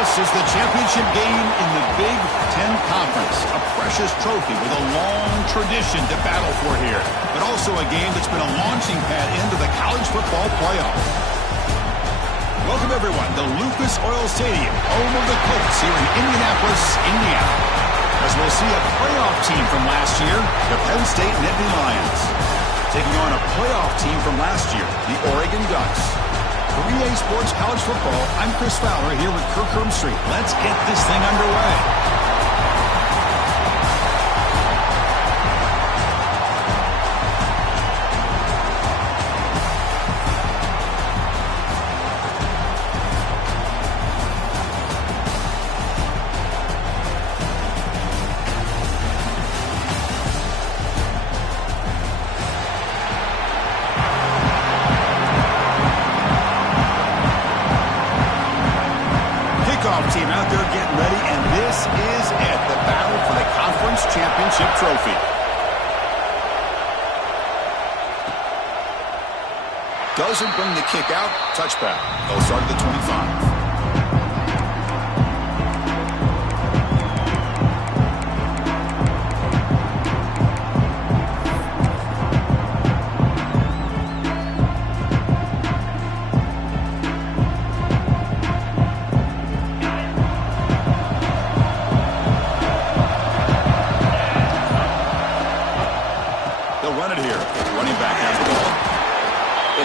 This is the championship game in the Big Ten Conference. A precious trophy with a long tradition to battle for here. But also a game that's been a launching pad into the college football playoff. Welcome, everyone, to Lucas Oil Stadium, home of the Colts here in Indianapolis, Indiana. As we'll see a playoff team from last year, the Penn State Nittany Lions, taking on a playoff team from last year, the Oregon Ducks. For EA Sports College Football, I'm Chris Fowler here with Kirk Herbstreit. Let's get this thing underway. Team out there getting ready, and this is it, the battle for the conference championship trophy. Doesn't bring the kick out. Touchback. They'll start at the 25.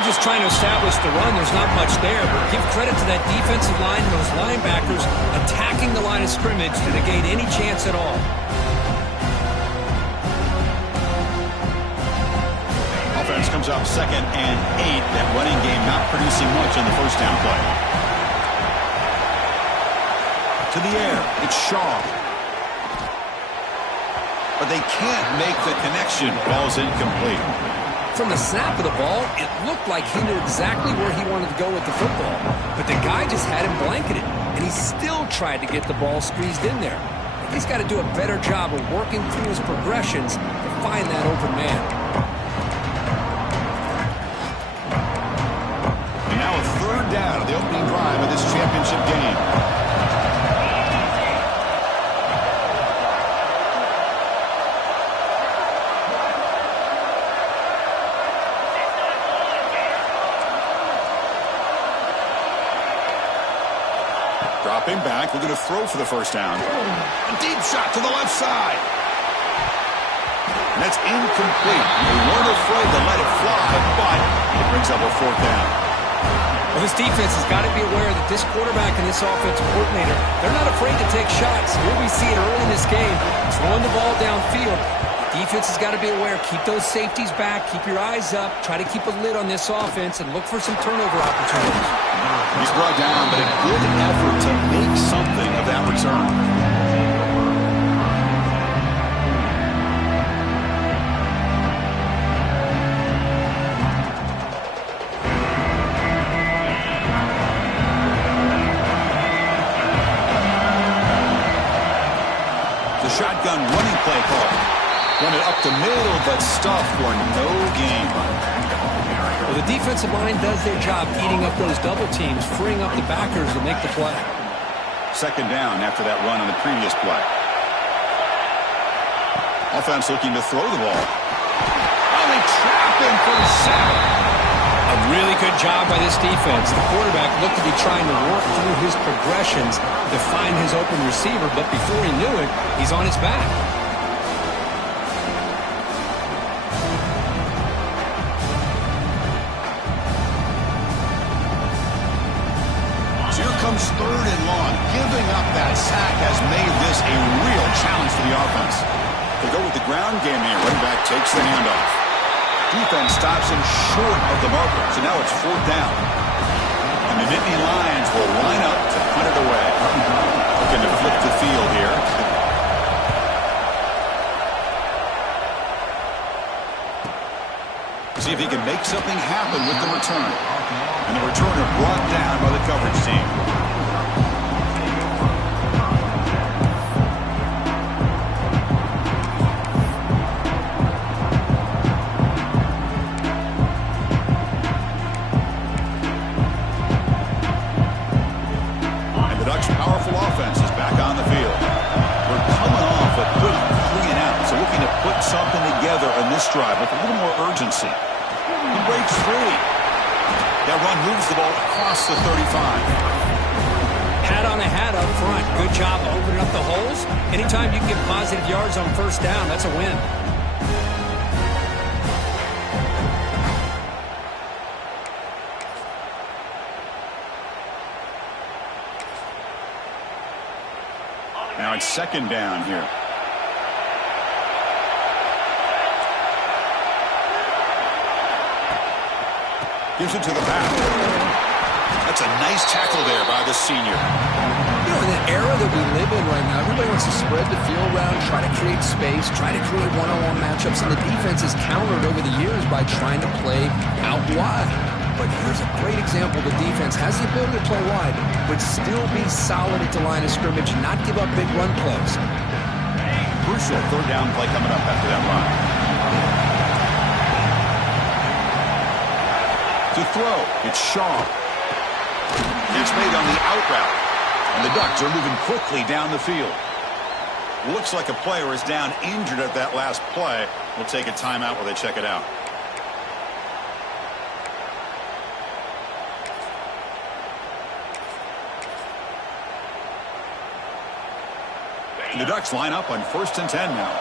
Just trying to establish the run. There's not much there, but give credit to that defensive line and those linebackers attacking the line of scrimmage to negate any chance at all. Offense comes up 2nd and 8. That running game not producing much on the first down play. To the air, it's Shaw. But they can't make the connection. Ball's incomplete. From the snap of the ball, it looked like he knew exactly where he wanted to go with the football. But the guy just had him blanketed, and he still tried to get the ball squeezed in there. He's got to do a better job of working through his progressions to find that open man. And now a 3rd down of the opening drive of this championship game. Dropping back, we're going to throw for the first down. A deep shot to the left side. And that's incomplete. They weren't afraid to let it fly, but it brings up a 4th down. Well, this defense has got to be aware that this quarterback and this offensive coordinator, they're not afraid to take shots. Here we see it early in this game, throwing the ball downfield. The defense has got to be aware. Keep those safeties back. Keep your eyes up. Try to keep a lid on this offense and look for some turnover opportunities. He's brought down, but a good effort to make something of that return. The shotgun running play call. Run it up the middle, but stuffed for no gain. Well, the defensive line does their job eating up those double teams, freeing up the backers to make the play. 2nd down after that run on the previous play. Offense looking to throw the ball. Oh, they trap him for a sack. A really good job by this defense. The quarterback looked to be trying to work through his progressions to find his open receiver, but before he knew it, he's on his back. Comes 3rd and long. Giving up that sack has made this a real challenge for the offense. They go with the ground game here. Running back takes the handoff. Defense stops him short of the marker, so now it's 4th down. And the Nittany Lions will line up to punt it away. Looking to flip the field here. See if he can make something happen with the return. And the returner brought down by the coverage team. And the Ducks' powerful something together on this drive with a little more urgency. He breaks free. That run moves the ball across the 35. Hat on a hat up front. Good job of opening up the holes. Anytime you can get positive yards on first down, that's a win. Now it's second down here. Gives it to the back. That's a nice tackle there by the senior. You know, in the era that we live in right now, everybody wants to spread the field around, try to create space, try to create one-on-one matchups, and the defense has countered over the years by trying to play out wide. But here's a great example. The defense has the ability to play wide, but still be solid at the line of scrimmage, not give up big run plays. Crucial third down play coming up after that run. To throw, it's Shaw. Catch made on the out route. And the Ducks are moving quickly down the field. Looks like a player is down injured at that last play. We'll take a timeout while they check it out. And the Ducks line up on 1st and 10 now.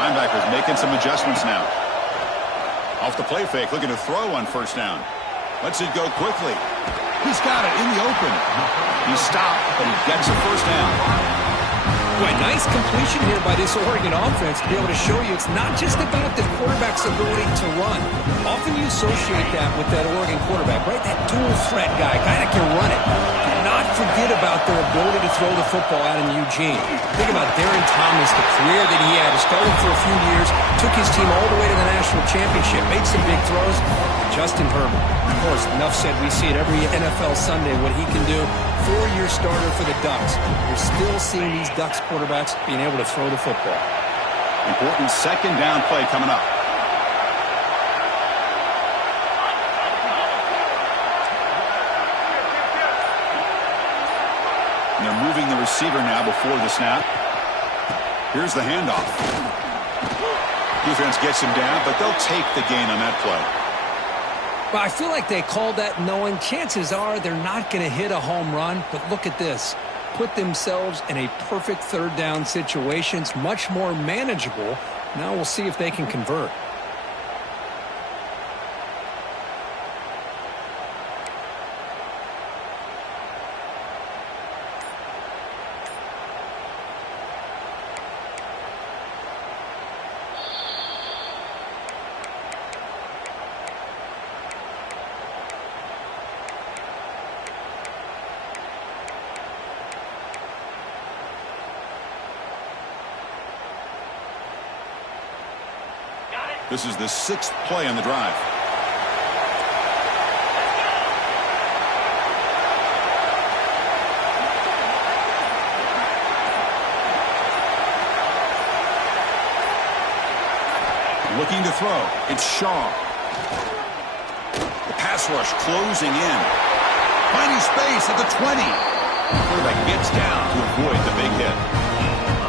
Linebackers making some adjustments now. Off the play fake, looking to throw on first down. Lets it go quickly. He's got it in the open. He stopped, but he gets a first down. Boy, nice completion here by this Oregon offense to be able to show you it's not just about the quarterback's ability to run. Often you associate that with that Oregon quarterback, right? That dual threat guy that can run it. Do not forget about their ability to throw the football out in Eugene. Think about Darren Thomas, the career that he had. He started for a few years, took his team all the way to the national championship, made some big throws. Justin Herbert, of course, enough said, we see it every NFL Sunday what he can do. 4-year starter for the Ducks. We're still seeing these Ducks quarterbacks being able to throw the football. Important second down play coming up. And they're moving the receiver now before the snap. Here's the handoff. Defense gets him down, but they'll take the gain on that play. Well, I feel like they called that knowing chances are they're not going to hit a home run. But look at this. Put themselves in a perfect third down situation. It's much more manageable. Now we'll see if they can convert. This is the 6th play on the drive. Looking to throw. It's Shaw. The pass rush closing in. Finding space at the 20. Quarterback gets down to avoid the big hit.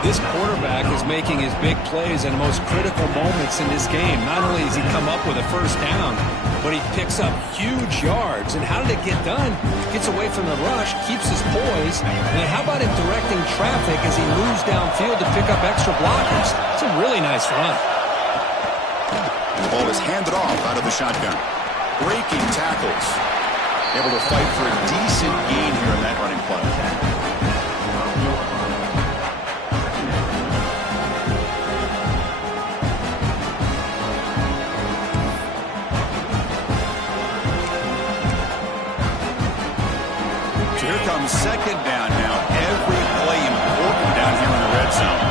This quarterback is making his big plays in the most critical moments in this game. Not only does he come up with a first down, but he picks up huge yards. And how did it get done? Gets away from the rush, keeps his poise. And then how about him directing traffic as he moves downfield to pick up extra blockers? It's a really nice run. And the ball is handed off out of the shotgun. Breaking tackles. Able to fight for a decent gain here in that running play. Here comes second down now. Every play important down here in the red zone.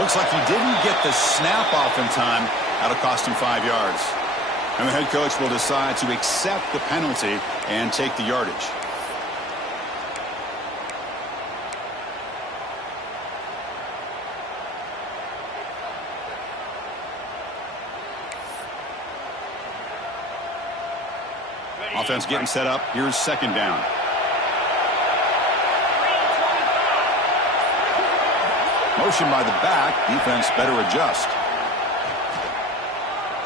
Looks like he didn't get the snap off in time. That'll cost him 5 yards. And the head coach will decide to accept the penalty and take the yardage. Offense getting set up. Here's second down. Motion by the back. Defense better adjust.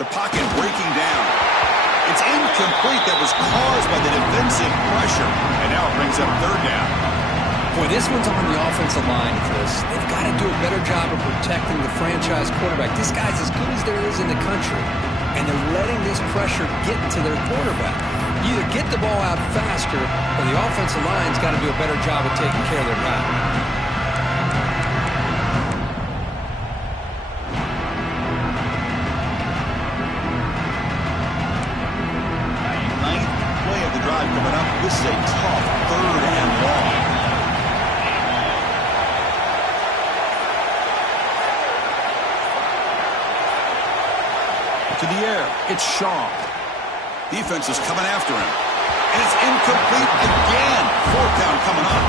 The pocket breaking down. It's incomplete. That was caused by the defensive pressure. And now it brings up third down. Boy, this one's on the offensive line, Chris. They've got to do a better job of protecting the franchise quarterback. This guy's as good as there is in the country. And they're letting this pressure get to their quarterback. You either get the ball out faster, or the offensive line's got to do a better job of taking care of their back. Ninth play of the drive coming up. This is a tough third and long. To the air. It's Shaw. Defense is coming after him. And it's incomplete again. Fourth down coming up.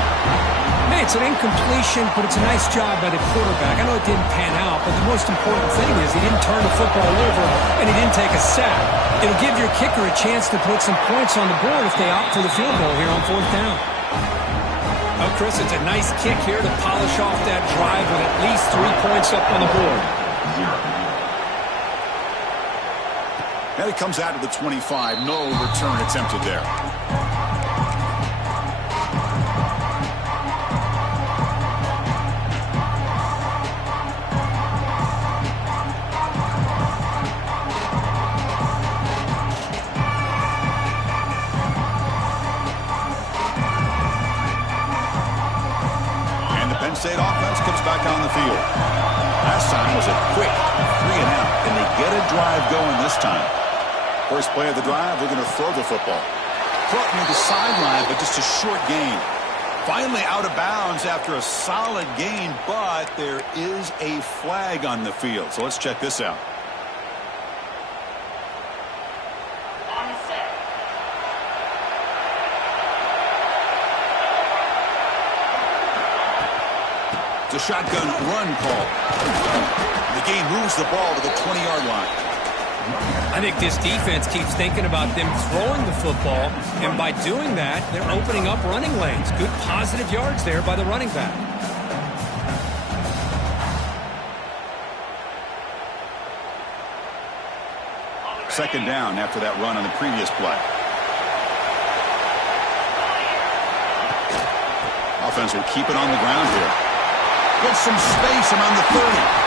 Hey, it's an incompletion, but it's a nice job by the quarterback. I know it didn't pan out, but the most important thing is he didn't turn the football over and he didn't take a sack. It'll give your kicker a chance to put some points on the board if they opt for the field goal here on fourth down. Oh, Chris, it's a nice kick here to polish off that drive with at least 3 points up on the board. And it comes out to the 25. No return attempted there. And the Penn State offense comes back on the field. Last time was a quick 3 and out, and they get a drive going this time. First play of the drive, they're going to throw the football. Caught near the sideline, but just a short gain. Finally out of bounds after a solid gain, but there is a flag on the field. So let's check this out. It's a shotgun run call. The game moves the ball to the 20-yard line. I think this defense keeps thinking about them throwing the football, and by doing that, they're opening up running lanes. Good positive yards there by the running back. Second down after that run on the previous play. Offense will keep it on the ground here. Get some space around the 30.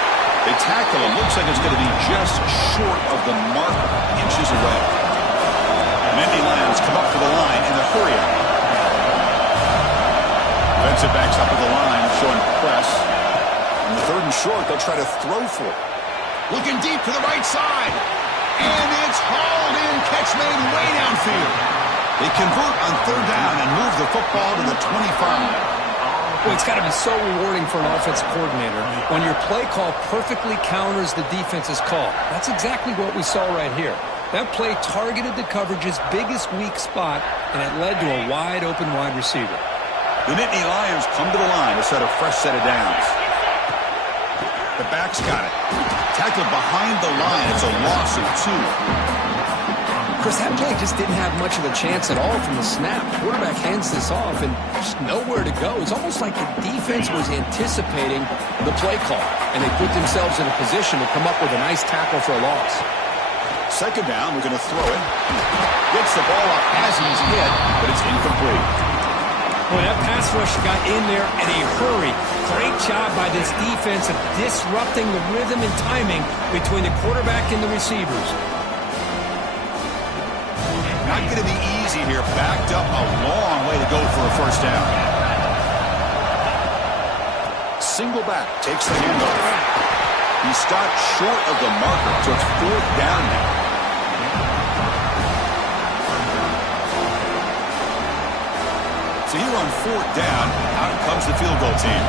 They tackle him. Looks like it's going to be just short of the mark, inches away. Nittany Lions come up to the line in the hurry-up. Defensive backs up at the line, showing press. On the third and short, they'll try to throw for it. Looking deep to the right side. And it's hauled in. Catch made way downfield. They convert on third down and move the football to the 25. Well, it's got to be so rewarding for an offensive coordinator when your play call perfectly counters the defense's call. That's exactly what we saw right here. That play targeted the coverage's biggest weak spot, and it led to a wide-open wide receiver. The Nittany Lions come to the line to set a fresh set of downs. The back's got it. Tackled behind the line. It's a loss of 2. Chris, that play just didn't have much of a chance at all from the snap. Quarterback hands this off and just nowhere to go. It's almost like the defense was anticipating the play call, and they put themselves in a position to come up with a nice tackle for a loss. Second down, we're going to throw it. Gets the ball up as he's hit, but it's incomplete. Boy, that pass rush got in there in a hurry. Great job by this defense of disrupting the rhythm and timing between the quarterback and the receivers. Not going to be easy here. Backed up a long way to go for a first down. Single back takes the handoff. He stopped short of the marker, so it's fourth down now. So here on fourth down, out comes the field goal team.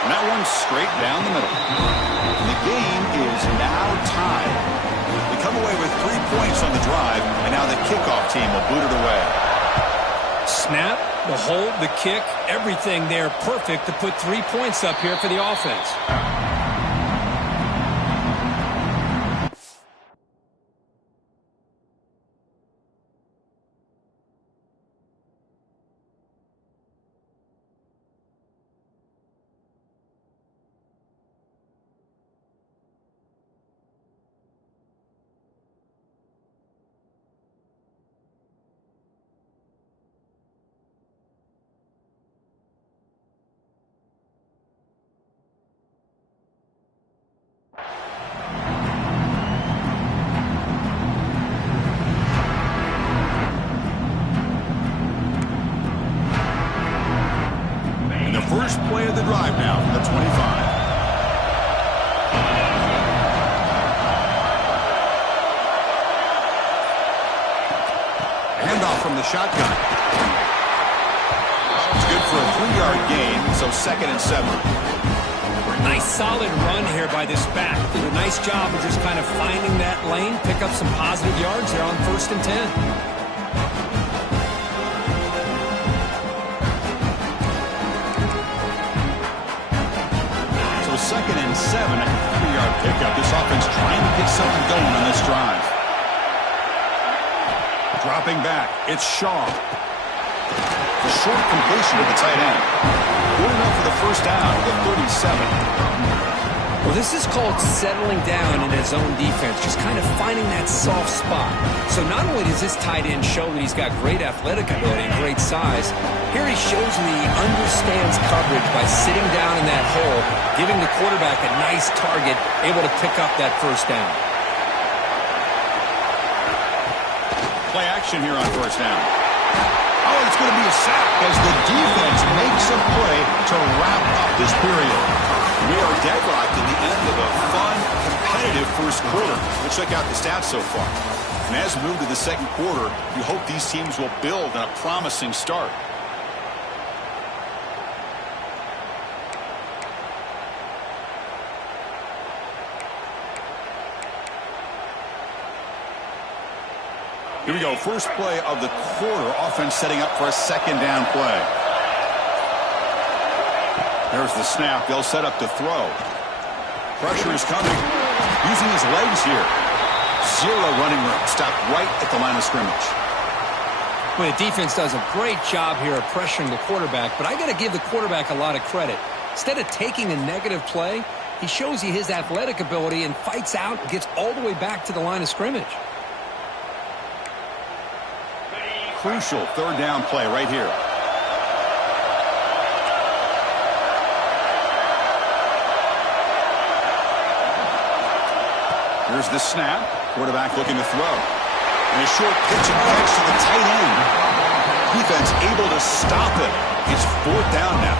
And that one's straight down the middle. And the game is now tied. They come away with 3 points on the drive, and now the kickoff team will boot it away. Snap, the hold, the kick, everything there perfect to put 3 points up here for the offense. First play of the drive now from the 25. Handoff from the shotgun. It's good for a 3-yard gain, so 2nd and 7. Nice solid run here by this back. Did a nice job of just kind of finding that lane, pick up some positive yards there on 1st and 10. So 2nd and 7, a 3-yard pickup. This offense trying to get something going on this drive. Dropping back, it's Shaw. The short completion to the tight end. Good enough for the first down at the 37. Well, this is called settling down in his own defense, just kind of finding that soft spot. So not only does this tight end show that he's got great athletic ability and great size, here he shows that he understands coverage by sitting down in that hole, giving the quarterback a nice target, able to pick up that first down. Play action here on first down. Oh, it's going to be a sack as the defense makes a play to wrap up this period. We are deadlocked in the end of a fun, competitive first quarter. Let's check out the stats so far. And as we move to the second quarter, you hope these teams will build on a promising start. Here we go. First play of the quarter. Offense setting up for a 2nd down play. There's the snap. They'll set up to throw. Pressure is coming. Using his legs here. 0 running room. Stopped right at the line of scrimmage. Well, the defense does a great job here of pressuring the quarterback, but I got to give the quarterback a lot of credit. Instead of taking a negative play, he shows you his athletic ability and fights out and gets all the way back to the line of scrimmage. Crucial 3rd down play right here. Here's the snap. Quarterback looking to throw. And a short pitch and catch to the tight end. Defense able to stop it. It's 4th down now.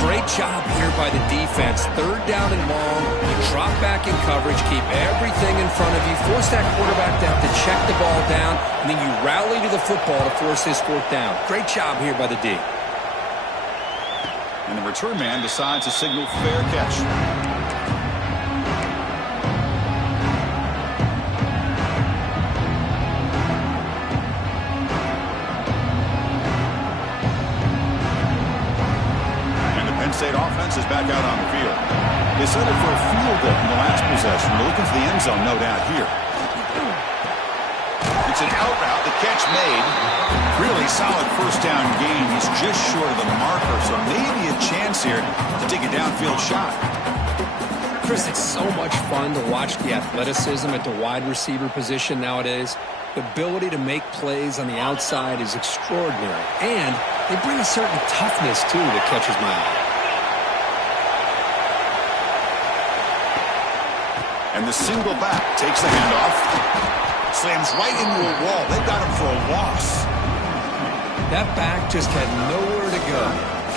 Great job here by the defense. 3rd down and long. You drop back in coverage, keep everything in front of you, force that quarterback to have to check the ball down, and then you rally to the football to force this 4th down. Great job here by the D. And the return man decides to signal fair catch. State offense is back out on the field. They settled for a field goal in the last possession. They're looking for the end zone, no doubt, here. It's an out route. The catch made. Really solid first down gain. He's just short of the marker, so maybe a chance here to take a downfield shot. Chris, it's so much fun to watch the athleticism at the wide receiver position nowadays. The ability to make plays on the outside is extraordinary, and they bring a certain toughness, too, that catches my eye. And the single back takes the handoff. Slams right into a wall. They've got him for a loss. That back just had nowhere to go.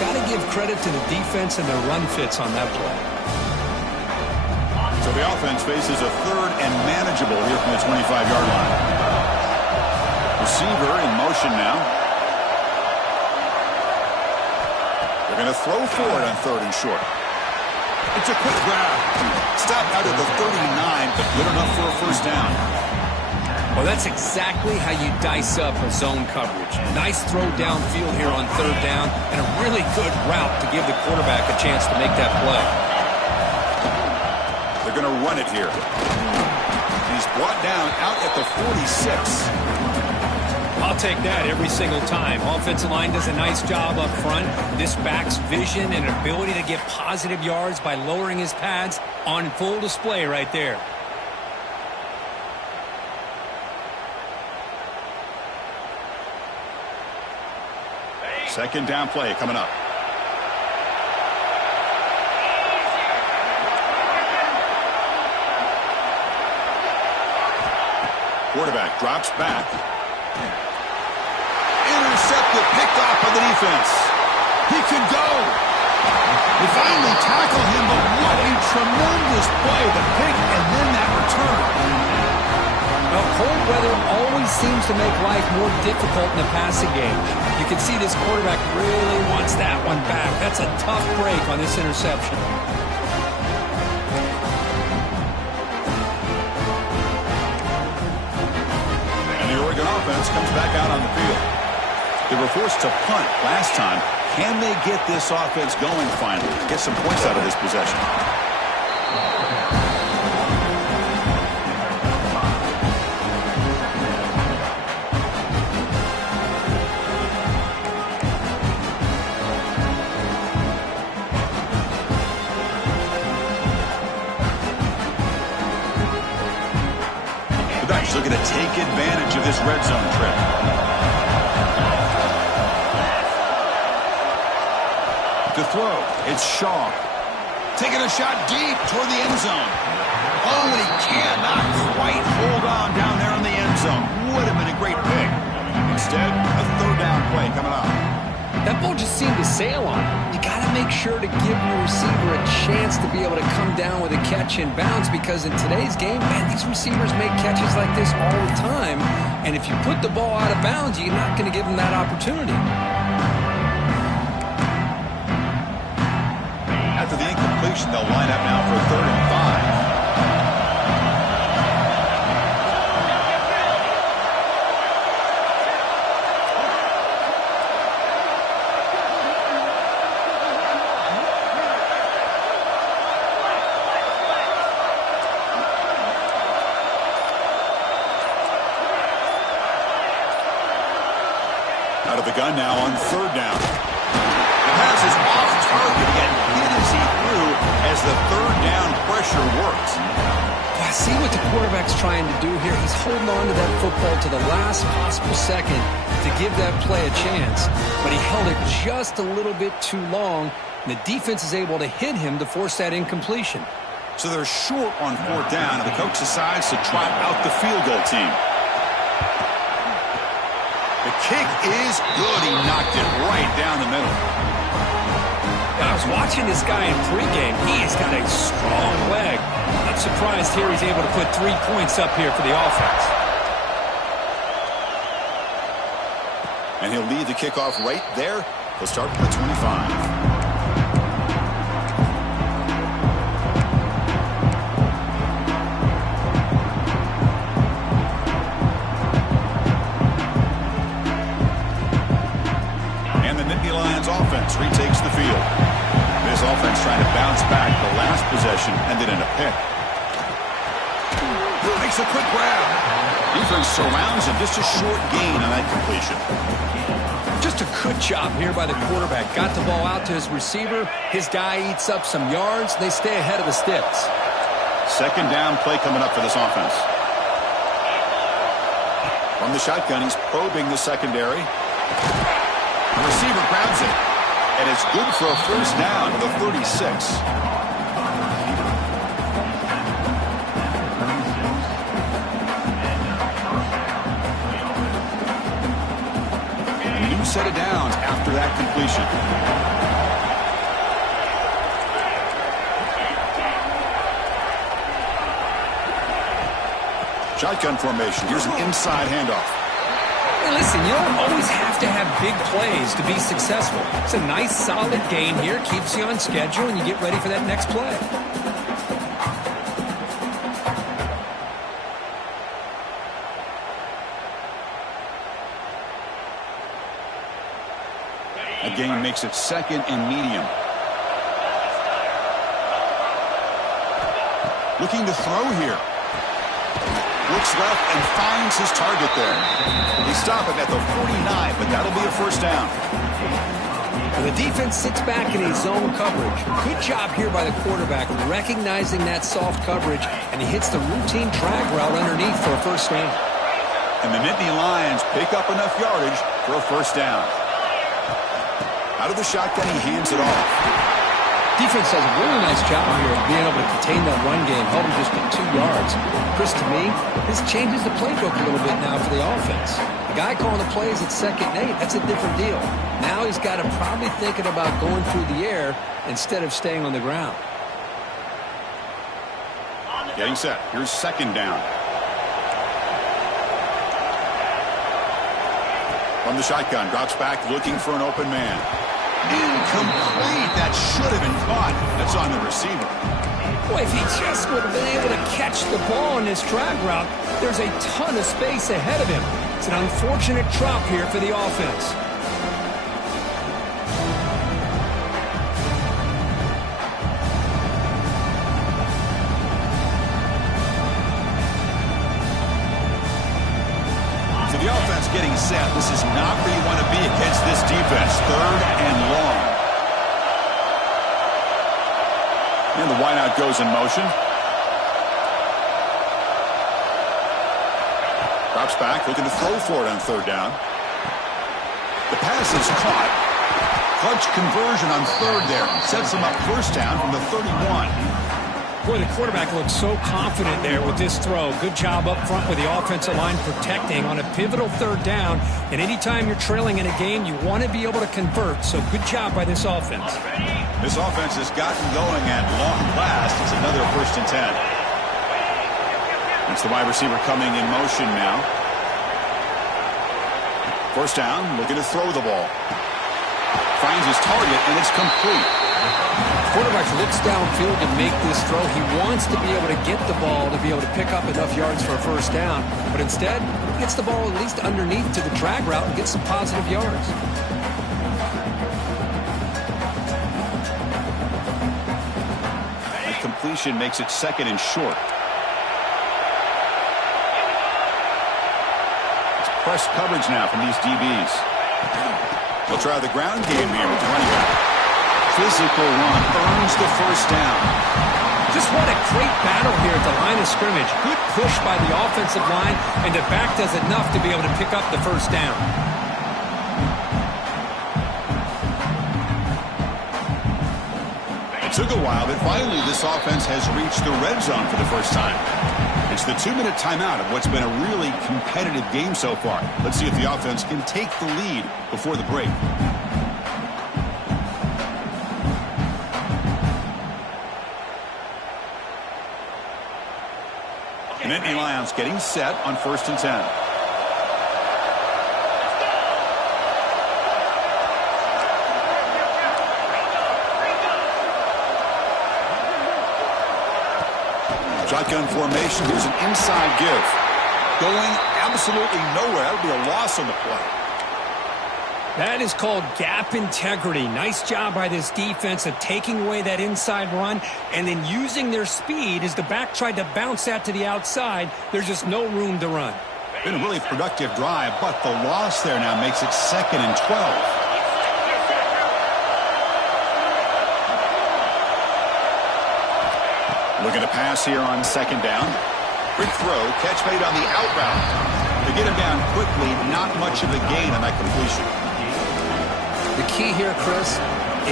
Got to give credit to the defense and their run fits on that play. So the offense faces a 3rd and manageable here from the 25-yard line. Receiver in motion now. They're going to throw for it on 3rd and short. It's a quick grab. Stop out at the 39, but good enough for a first down. Well, that's exactly how you dice up a zone coverage. Nice throw downfield here on 3rd down, and a really good route to give the quarterback a chance to make that play. They're going to run it here. He's brought down out at the 46. I'll take that every single time. Offensive line does a nice job up front. This back's vision and ability to get positive yards by lowering his pads on full display right there. Second down play coming up. Quarterback drops back. Intercepted, picked off by the defense. He could go. finally tackle him, but what a tremendous play. The pick and then that return. Well, cold weather always seems to make life more difficult in the passing game. You can see this quarterback really wants that one back. That's a tough break on this interception. And the Oregon offense comes back out on the field. They were forced to punt last time. Can they get this offense going finally? Get some points out of this possession. The Ducks looking to take advantage of this red zone trip. To throw, it's Shaw. Taking a shot deep toward the end zone. Oh, and he cannot quite hold on down there in the end zone. Would have been a great pick. Instead, a third down play coming up. That ball just seemed to sail on him. You got to make sure to give your receiver a chance to be able to come down with a catch in bounds, because in today's game, man, these receivers make catches like this all the time. And if you put the ball out of bounds, you're not going to give them that opportunity. After the incompletion, they'll line up now for 3rd and 5. Out of the gun now on 3rd down. The pass is off target again. Hit as he threw as the 3rd down pressure works. Well, I see what the quarterback's trying to do here. He's holding on to that football to the last possible second to give that play a chance. But he held it just a little bit too long, and the defense is able to hit him to force that incompletion. So they're short on 4th down, and the coach decides to trot out the field goal team. The kick is good. He knocked it right down the middle. I was watching this guy in pregame. He has got a strong leg. I'm not surprised here he's able to put 3 points up here for the offense. And he'll lead the kickoff right there. He'll start from the 25. Offense retakes the field. This offense trying to bounce back. The last possession ended in a pick. Makes a quick grab. Defense surrounds him. Just a short gain on that completion. Just a good job here by the quarterback. Got the ball out to his receiver. His guy eats up some yards. They stay ahead of the sticks. 2nd down play coming up for this offense. From the shotgun, he's probing the secondary. The receiver grabs it, and it's good for a 1st down to the 36. A new set of downs after that completion. Shotgun formation. Here's an inside handoff. Hey, listen, you don't always have to have big plays to be successful. It's a nice, solid gain here. Keeps you on schedule, and you get ready for that next play. A gain makes it 2nd and medium. Looking to throw here. Looks left and finds his target there. They stop him at the 49, but that'll be a 1st down. And the defense sits back in a zone coverage. Good job here by the quarterback, recognizing that soft coverage, and he hits the routine drag route underneath for a 1st down. And the Nittany Lions pick up enough yardage for a 1st down. Out of the shotgun, he hands it off. Defense does a really nice job here of being able to contain that run game, held him just to 2 yards. Chris, to me, this changes the playbook a little bit now for the offense. The guy calling the plays at 2nd and 8, that's a different deal. Now he's got to probably thinking about going through the air instead of staying on the ground. Getting set. Here's 2nd down. From the shotgun, drops back, looking for an open man. Incomplete. That should have been caught. That's on the receiver. Boy, if he just would have been able to catch the ball on this drag route, there's a ton of space ahead of him. It's an unfortunate drop here for the offense. So the offense getting set. This is not where you want to be against this defense. 3rd and long. And the wideout goes in motion. Drops back, looking to throw for it on 3rd down. The pass is caught. Clutch conversion on 3rd there. Sets him up 1st down from the 31. Boy, the quarterback looks so confident there with this throw. Good job up front with the offensive line protecting on a pivotal 3rd down. And anytime you're trailing in a game, you want to be able to convert. So good job by this offense. This offense has gotten going at long last. It's another 1st and 10. That's the wide receiver coming in motion now. 1st down, looking to throw the ball. Finds his target, and it's complete. Quarterback looks downfield to make this throw. He wants to be able to get the ball to be able to pick up enough yards for a 1st down. But instead, he gets the ball at least underneath to the drag route and gets some positive yards. That completion makes it 2nd and short. It's press coverage now from these DBs. They'll try the ground game here with the running back. Physical run earns the 1st down. Just what a great battle here at the line of scrimmage. Good push by the offensive line, and the back does enough to be able to pick up the 1st down. It took a while, but finally this offense has reached the red zone for the 1st time. It's the 2-minute timeout of what's been a really competitive game so far. Let's see if the offense can take the lead before the break. And Nittany Lions getting set on 1st and 10. Shotgun formation. Here's an inside give. Going absolutely nowhere. That would be a loss on the play. That is called gap integrity. Nice job by this defense of taking away that inside run and then using their speed as the back tried to bounce that to the outside. There's just no room to run. Been a really productive drive, but the loss there now makes it 2nd and 12. Looking to pass here on 2nd down. Quick throw, catch made on the out route. They get him down quickly, not much of a gain on that completion. The key here, Chris,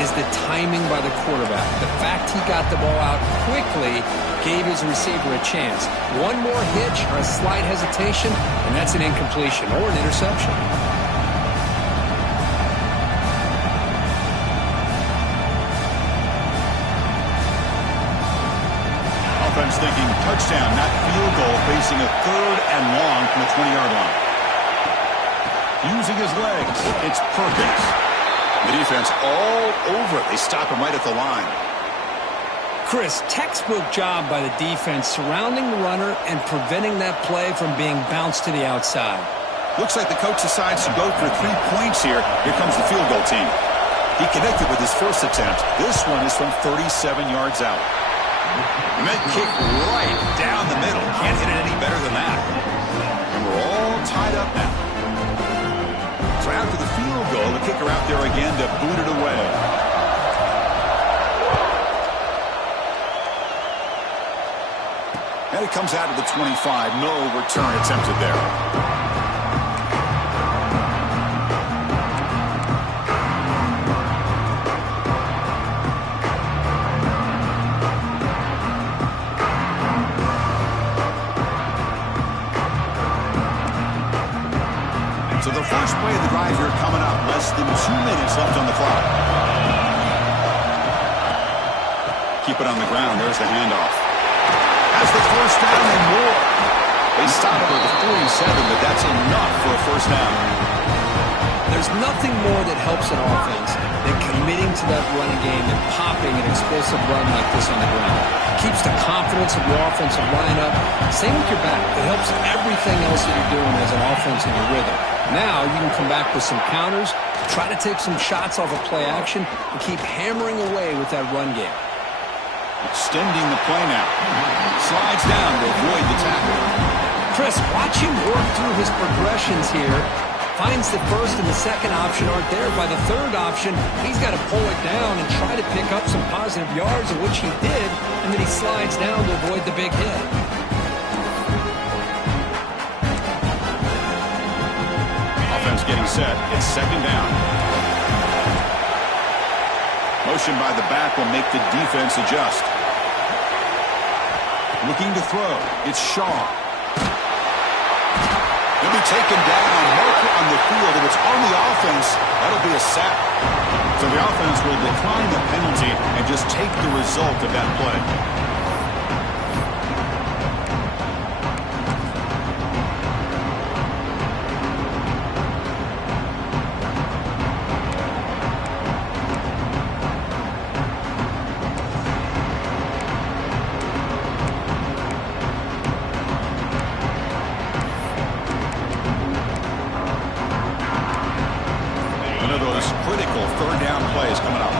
is the timing by the quarterback. The fact he got the ball out quickly gave his receiver a chance. One more hitch or a slight hesitation, and that's an incompletion or an interception. Offense thinking touchdown, not field goal, facing a 3rd and long from the 20-yard line. Using his legs, it's Perkins. The defense all over it. They stop him right at the line. Chris, textbook job by the defense surrounding the runner and preventing that play from being bounced to the outside. Looks like the coach decides to go for 3 points here. Here comes the field goal team. He connected with his first attempt. This one is from 37 yards out. And that kick right down the middle. Can't hit it any better than that. And we're all tied up now. So after the field goal, the kicker out there again to boot it away. And it comes out of the 25. No return attempted there. First play of the drive here coming up. Less than 2 minutes left on the clock. Keep it on the ground. There's the handoff. Has the first down and more. They stop it at the 47, but that's enough for a first down. There's nothing more that helps an offense than committing to that running game and popping an explosive run like this on the ground. It keeps the confidence of your offensive line up. Same with your back. It helps everything else that you're doing as an offense in your rhythm. Now you can come back with some counters, try to take some shots off of play action, and keep hammering away with that run game. Extending the play now. Slides down to avoid the tackle. Chris, watch him work through his progressions here. Finds the first and the second option aren't there. By the third option, he's got to pull it down and try to pick up some positive yards, of which he did, and then he slides down to avoid the big hit. Offense getting set. It's second down. Motion by the back will make the defense adjust. Looking to throw. It's Shaw. He'll be taken down. Marker on the field. If it's on the offense, that'll be a sack. So the offense will decline the penalty and just take the result of that play. Critical third down plays coming up.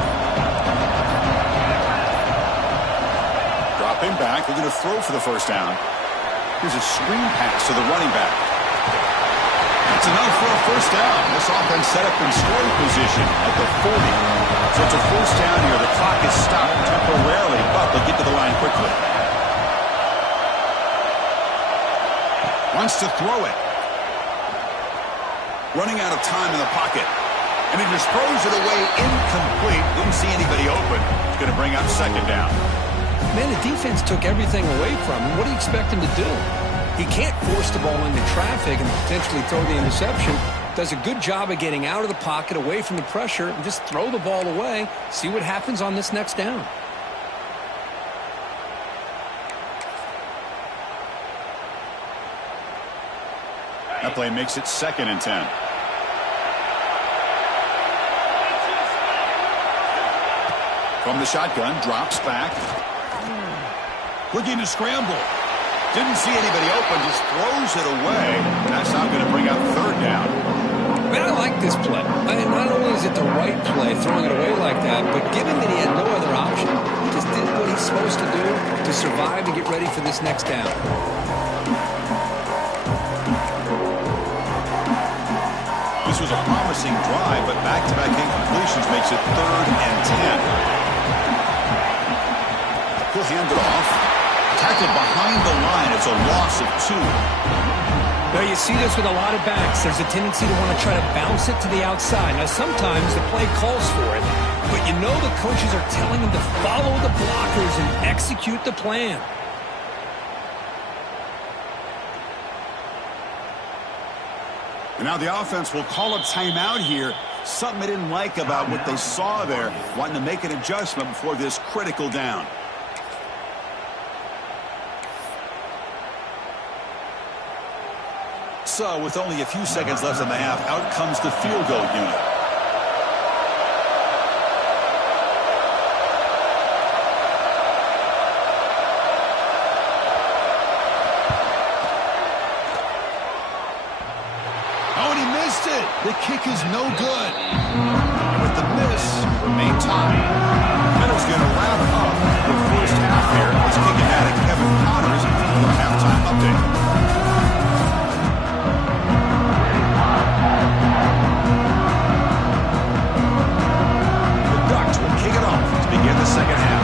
Dropping back. They're going to throw for the first down. Here's a screen pass to the running back. That's enough for a first down. This offense set up in scoring position at the 40. So it's a first down here. The clock is stopped temporarily, but they'll get to the line quickly. Wants to throw it. Running out of time in the pocket. And he just throws it away incomplete. Didn't see anybody open. It's going to bring up second down. Man, the defense took everything away from him. What do you expect him to do? He can't force the ball into traffic and potentially throw the interception. Does a good job of getting out of the pocket, away from the pressure, and just throw the ball away. See what happens on this next down. That play makes it 2nd and 10. From the shotgun, drops back. Looking to scramble. Didn't see anybody open, just throws it away. That's not going to bring up third down. Man, I like this play. Not only is it the right play, throwing it away like that, but given that he had no other option, he just did what he's supposed to do to survive and get ready for this next down. This was a promising drive, but back-to-back incompletions makes it 3rd and 10. He'll hand it off. Tackled behind the line. It's a loss of 2. Now, you see this with a lot of backs. There's a tendency to want to try to bounce it to the outside. Now, sometimes the play calls for it, but you know the coaches are telling them to follow the blockers and execute the plan. And now the offense will call a timeout here. Something they didn't like about what they saw there. Wanting to make an adjustment before this critical down. So, with only a few seconds left in the half, out comes the field goal unit. Oh, and he missed it. The kick is no good. And with the miss, remain tied. Middle's going to wrap up the first half here. Let's kick it out at Kevin Connors for the halftime update. Kick it off to begin the second half.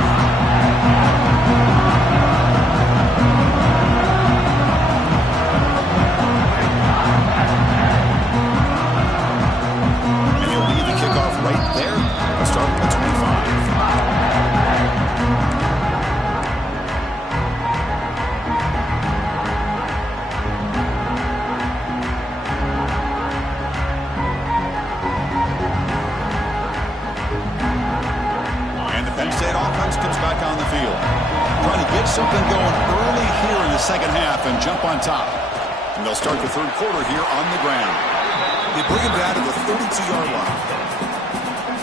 And he'll lead the kickoff right there. Let's start with the 25. second half and jump on top. And they'll start the third quarter here on the ground. They bring him down to the 32-yard line.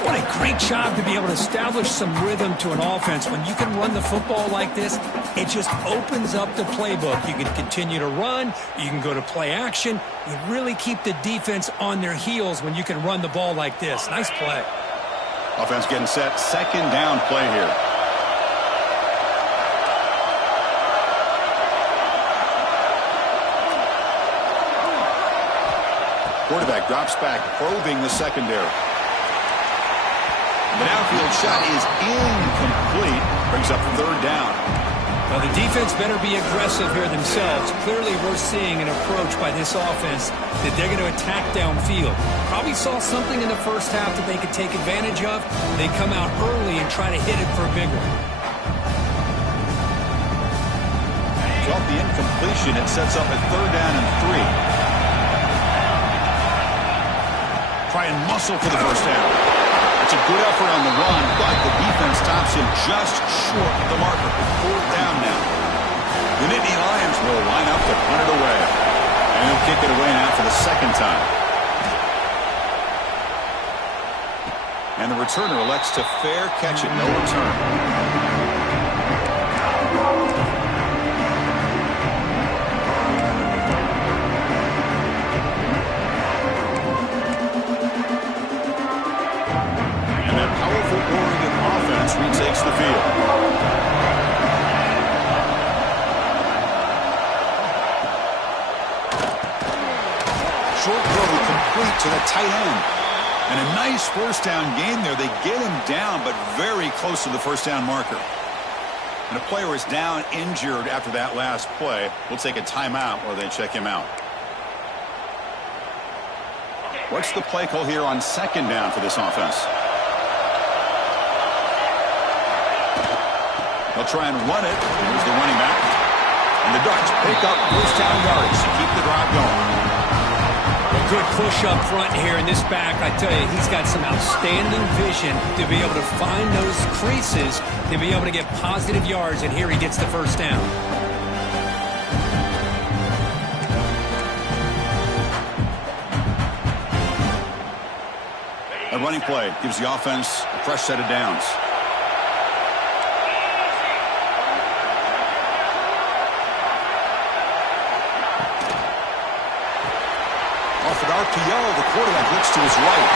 What a great job to be able to establish some rhythm to an offense. When you can run the football like this, it just opens up the playbook. You can continue to run. You can go to play action. You really keep the defense on their heels when you can run the ball like this. Nice play. Offense getting set. Second down play here. Quarterback drops back, probing the secondary. The downfield shot is incomplete. Brings up third down. Well, the defense better be aggressive here themselves. Clearly, we're seeing an approach by this offense that they're going to attack downfield. Probably saw something in the first half that they could take advantage of. They come out early and try to hit it for a big one. Off the incompletion, it sets up at third down and 3. Try and muscle for the first down. It's a good effort on the run, but the defense stops him just short of the marker. Fourth down now. The Nittany Lions will line up to punt it away. And he'll kick it away now for the second time. And the returner elects to fair catch it, no return. Retakes the field. Short throw complete to the tight end. And a nice first down gain there. They get him down, but very close to the first down marker. And a player is down injured after that last play. We'll take a timeout while they check him out. What's the play call here on second down for this offense? They'll try and run it. Here's the running back. And the Ducks pick up first down yards to keep the drive going. A good push up front here in this back. I tell you, he's got some outstanding vision to be able to find those creases, to be able to get positive yards, and here he gets the first down. A running play gives the offense a fresh set of downs. RPO, the quarterback looks to his right.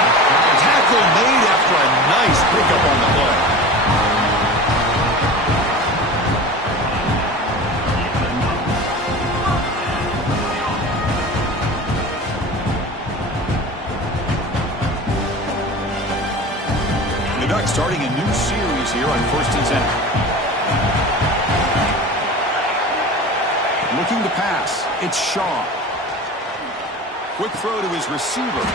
Tackle made after a nice pickup on the play. The Ducks starting a new series here on 1st and 10. Looking to pass. It's Shaw. Quick throw to his receiver.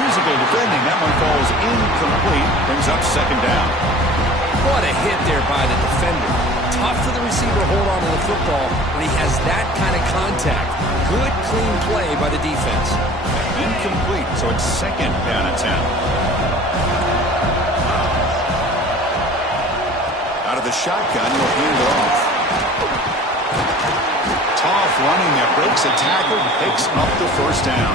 Physical defending. That one falls incomplete. Brings up second down. What a hit there by the defender. Tough for the receiver to hold on to the football when he has that kind of contact. Good, clean play by the defense. Incomplete, so it's second down and 10. Out of the shotgun, he'll hand it off. Tough running that breaks a tackle, picks up the first down.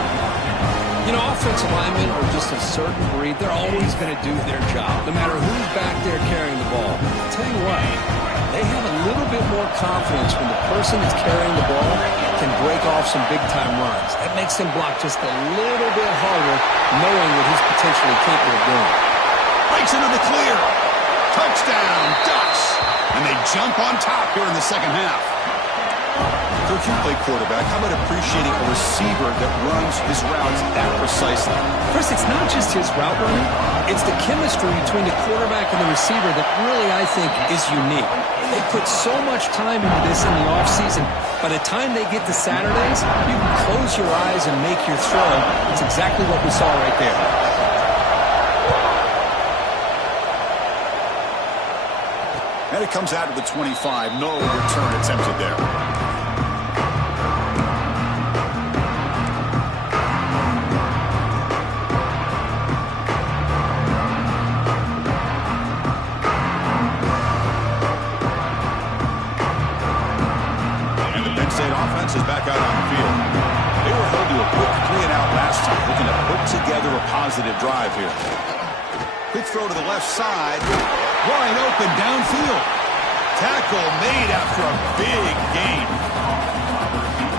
You know, offensive linemen are just a certain breed. They're always going to do their job, no matter who's back there carrying the ball. I'll tell you what, they have a little bit more confidence when the person that's carrying the ball can break off some big-time runs. That makes them block just a little bit harder, knowing what he's potentially capable of doing. Breaks into the clear. Touchdown, Ducks. And they jump on top here in the second half. Coach, you play quarterback. How about appreciating a receiver that runs his routes that precisely? Chris, it's not just his route running. It's the chemistry between the quarterback and the receiver that really, I think, is unique. They put so much time into this in the offseason. By the time they get to Saturdays, you can close your eyes and make your throw. It's exactly what we saw right there. And it comes out of the 25. No return attempted there. positive drive here. Quick throw to the left side. Wide open downfield. Tackle made after a big gain.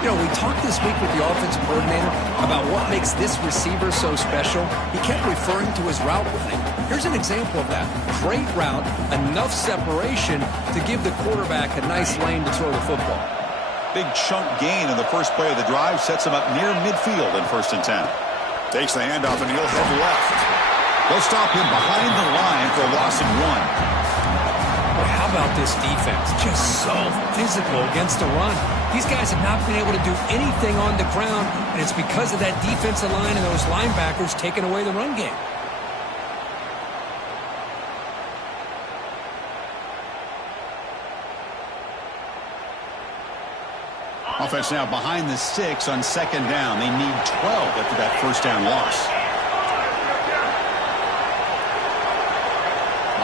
You know, we talked this week with the offensive coordinator about what makes this receiver so special. He kept referring to his route running. Here's an example of that. Great route, enough separation to give the quarterback a nice lane to throw the football. Big chunk gain in the first play of the drive sets him up near midfield in 1st and 10. Takes the handoff and he'll head left. They'll stop him behind the line for a loss of 1. Boy, how about this defense? Just so physical against the run. These guys have not been able to do anything on the ground, and it's because of that defensive line and those linebackers taking away the run game. Offense now behind the 6 on 2nd down. They need 12 after that 1st down loss.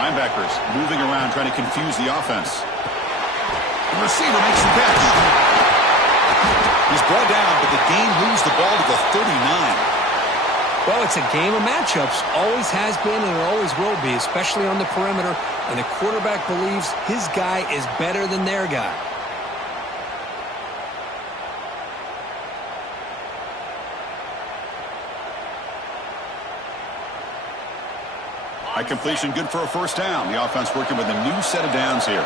Linebackers moving around trying to confuse the offense. The receiver makes the catch. He's brought down, but the gain moves the ball to the 39. Well, it's a game of matchups. Always has been and it always will be, especially on the perimeter. And the quarterback believes his guy is better than their guy. High completion, good for a 1st down. The offense working with a new set of downs here.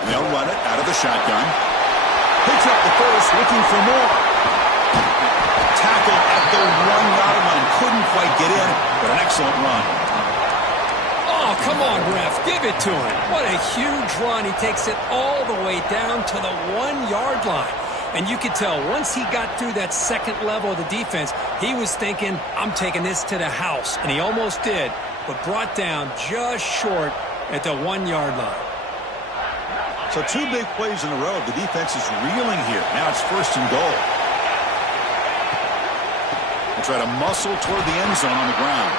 And they'll run it out of the shotgun. Picks up the first, looking for more. Tackle at the 1-yard line. Couldn't quite get in, but an excellent run. Oh, come on, ref. Give it to him. What a huge run. He takes it all the way down to the 1-yard line. And you could tell once he got through that 2nd level of the defense, he was thinking, I'm taking this to the house. And he almost did, but brought down just short at the 1-yard line. So 2 big plays in a row. The defense is reeling here. Now it's 1st and goal. They try to muscle toward the end zone on the ground.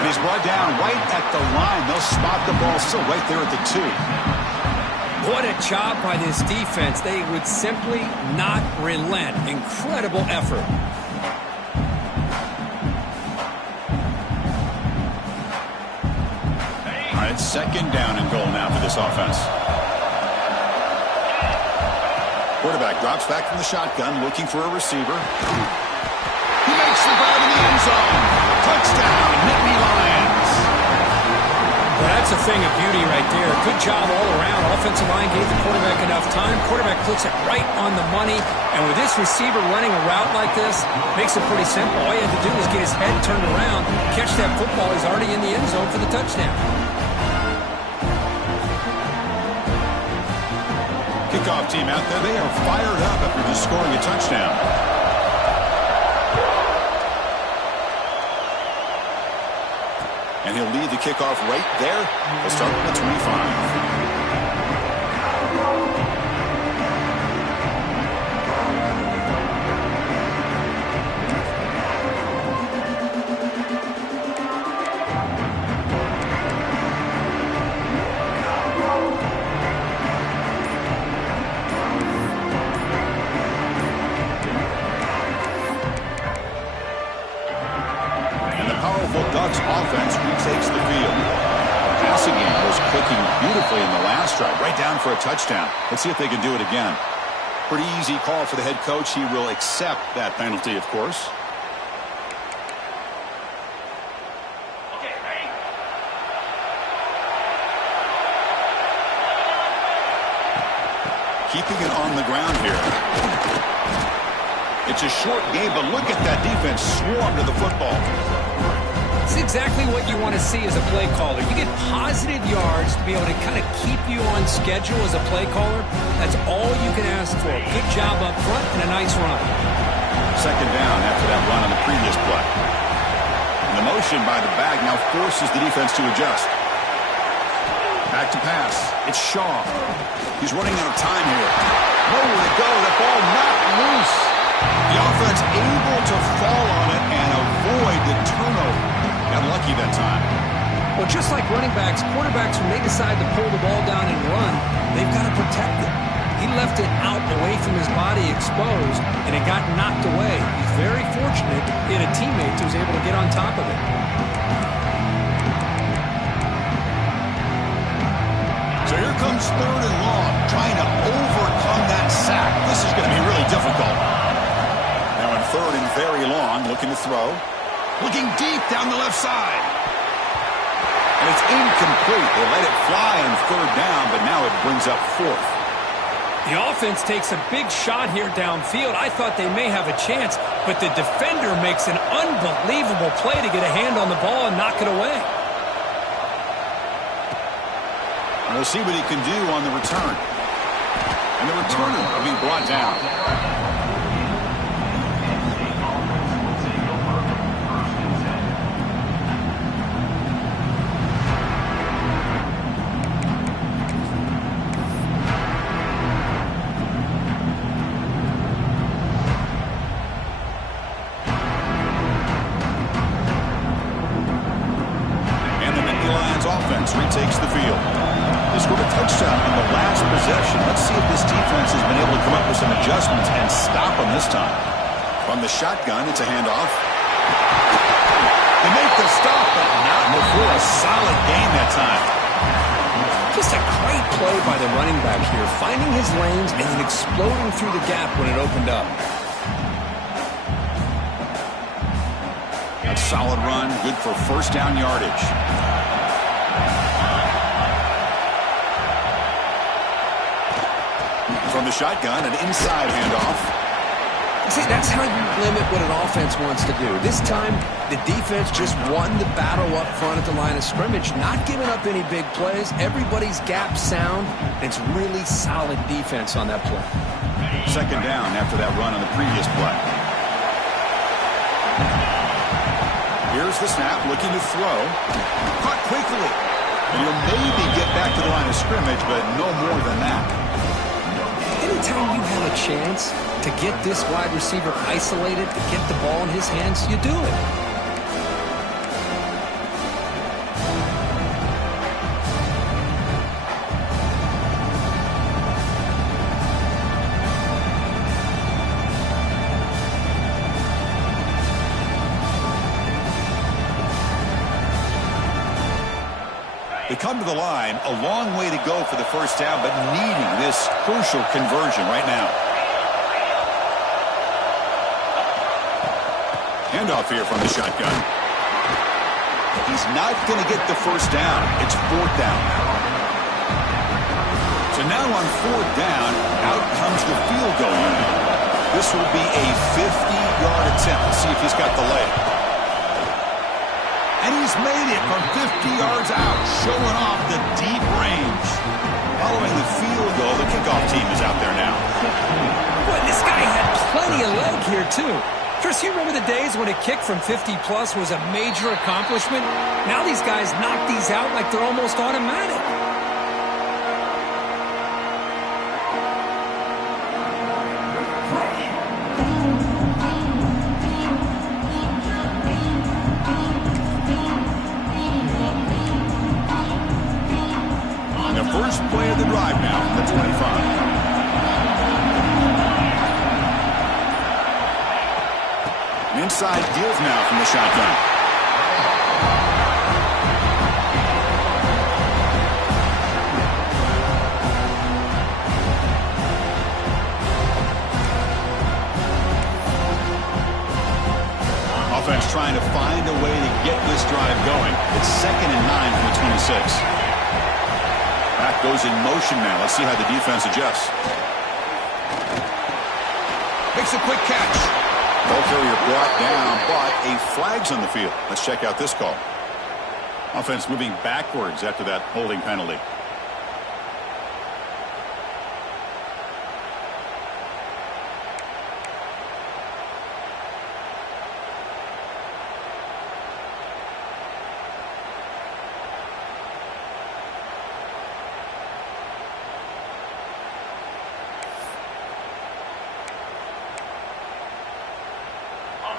And he's brought down right at the line. They'll spot the ball still right there at the 2. What a job by this defense. They would simply not relent. Incredible effort. All right, 2nd down and goal now for this offense. Quarterback drops back from the shotgun, looking for a receiver. He makes the grab in the end zone. Touchdown, Nittany Lions. Well, that's a thing of beauty right there. Good job all around. Offensive line gave the quarterback enough time. Quarterback puts it right on the money. And with this receiver running a route like this, makes it pretty simple. All you have to do is get his head turned around, catch that football. He's already in the end zone for the touchdown. Kickoff team out there. They are fired up after just scoring a touchdown. And he'll lead the kickoff right there. We'll start at the 25. Ducks offense retakes the field. The passing game was clicking beautifully in the last drive, right down for a touchdown. Let's see if they can do it again. Pretty easy call for the head coach. He will accept that penalty, of course. Okay, ready? Keeping it on the ground here. It's a short game, but look at that defense swarm to the football. It's exactly what you want to see as a play caller. You get positive yards to be able to kind of keep you on schedule as a play caller. That's all you can ask for. Good job up front and a nice run. 2nd down after that run on the previous play. And the motion by the back now forces the defense to adjust. Back to pass. It's Shaw. He's running out of time here. Nowhere to go. The ball not loose. The offense able to fall on it and avoid the turnover. Got lucky that time. Well, just like running backs, quarterbacks, when they decide to pull the ball down and run, they've got to protect it. He left it out away from his body exposed, and it got knocked away. He's very fortunate he had a teammate who was able to get on top of it. So here comes 3rd and long, trying to overcome that sack. This is going to be really difficult. Now in 3rd and very long, looking to throw. Looking deep down the left side. And it's incomplete. They let it fly on 3rd down, but now it brings up 4th. The offense takes a big shot here downfield. I thought they may have a chance, but the defender makes an unbelievable play to get a hand on the ball and knock it away. And we'll see what he can do on the return. And the returner will be brought down. Retakes the field. They scored a touchdown in the last possession. Let's see if this defense has been able to come up with some adjustments and stop them this time. From the shotgun, it's a handoff. They make the stop, but not before a solid gain that time. Just a great play by the running back here, finding his lanes and then exploding through the gap when it opened up. A solid run, good for 1st down yardage. From the shotgun, an inside handoff. See, that's how you limit what an offense wants to do. This time, the defense just won the battle up front at the line of scrimmage, not giving up any big plays. Everybody's gap sound. It's really solid defense on that play. 2nd down after that run on the previous play. Here's the snap, looking to throw. Caught quickly. And he'll maybe get back to the line of scrimmage, but no more than that. Anytime you have a chance to get this wide receiver isolated, to get the ball in his hands, you do it. They come to the line, a long way to go for the 1st down, but needing this crucial conversion right now. Handoff here from the shotgun. He's not going to get the 1st down. It's 4th down. So now on 4th down, out comes the field goal unit. This will be a 50-yard attempt. Let's see if he's got the leg. And he's made it from 50 yards out, showing off the deep range. Following the field goal, the kickoff team is out there now. Boy, this guy had plenty of leg here, too. Chris, you remember the days when a kick from 50-plus was a major accomplishment? Now these guys knock these out like they're almost automatic. First play of the drive now from the 25. Inside deals now from the shotgun. Offense trying to find a way to get this drive going. It's 2nd and 9 from the 26. Back goes in motion now. Let's see how the defense adjusts. Makes a quick catch. Ball carrier brought down, but a flag's on the field. Let's check out this call. Offense moving backwards after that holding penalty.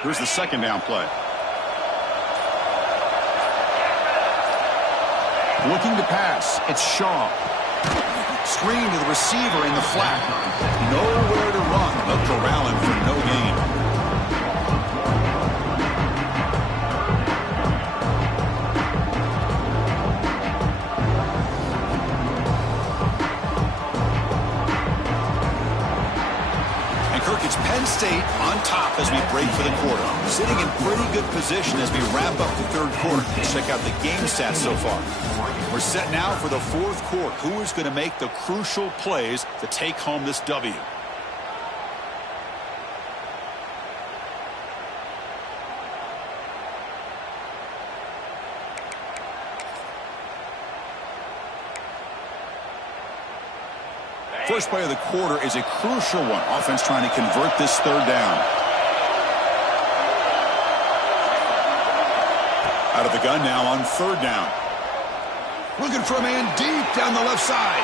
Here's the 2nd down play. Looking to pass. It's Shaw. Screen to the receiver in the flat. Nowhere to run. They'll corral him for no gain. It's Penn State on top as we break for the quarter. Sitting in pretty good position as we wrap up the third quarter. Let's check out the game stats so far. We're set now for the fourth quarter. Who is going to make the crucial plays to take home this W? First play of the quarter is a crucial one. Offense trying to convert this third down. Out of the gun now on third down. Looking for a man deep down the left side.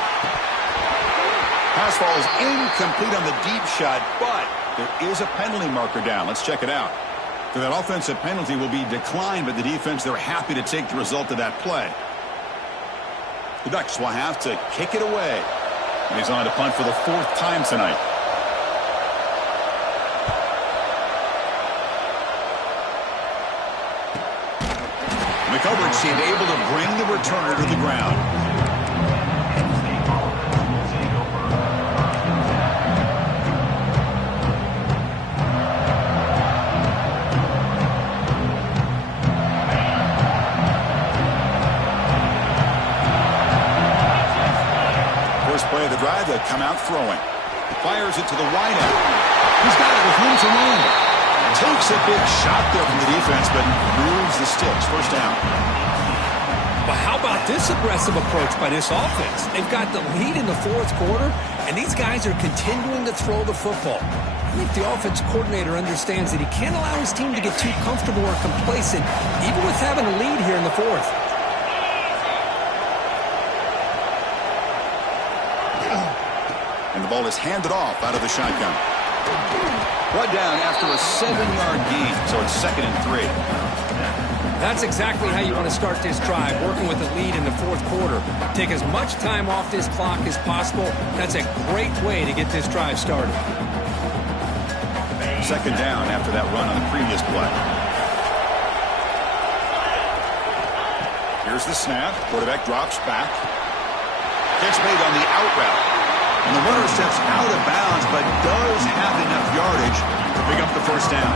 Pass falls incomplete on the deep shot, but there is a penalty marker down. Let's check it out. So that offensive penalty will be declined by the defense. They're happy to take the result of that play. The Ducks will have to kick it away. And he's on to punt for the fourth time tonight. The coverage seemed able to bring the returner to the ground. Play of the drive, they come out throwing. Fires it to the wide end. He's got it with room to run. Takes a big shot there from the defense, but moves the sticks. First down. But how about this aggressive approach by this offense? They've got the lead in the fourth quarter, and these guys are continuing to throw the football. I think the offense coordinator understands that he can't allow his team to get too comfortable or complacent, even with having a lead here in the fourth. And the ball is handed off out of the shotgun. Brought down after a 7-yard gain, so it's 2nd and 3. That's exactly how you want to start this drive, working with the lead in the fourth quarter. Take as much time off this clock as possible. That's a great way to get this drive started. 2nd down after that run on the previous play. Here's the snap. Quarterback drops back. Catch made on the out route. And the runner steps out of bounds, but does have enough yardage to pick up the first down.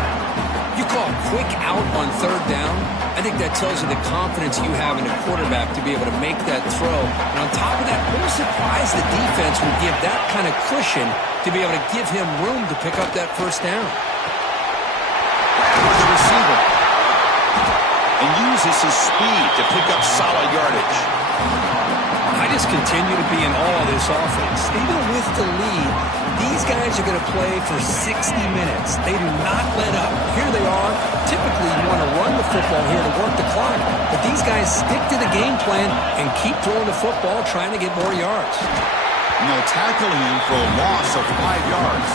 You call a quick out on third down. I think that tells you the confidence you have in a quarterback to be able to make that throw. And on top of that, I'm surprised the defense would give that kind of cushion to be able to give him room to pick up that first down. The receiver. And uses his speed to pick up solid yardage. I just continue to be in awe of this offense. Even with the lead, these guys are going to play for 60 minutes. They do not let up. Here they are. Typically, you want to run the football here to work the clock. But these guys stick to the game plan and keep throwing the football, trying to get more yards. And they'll tackle him for a loss of 5 yards.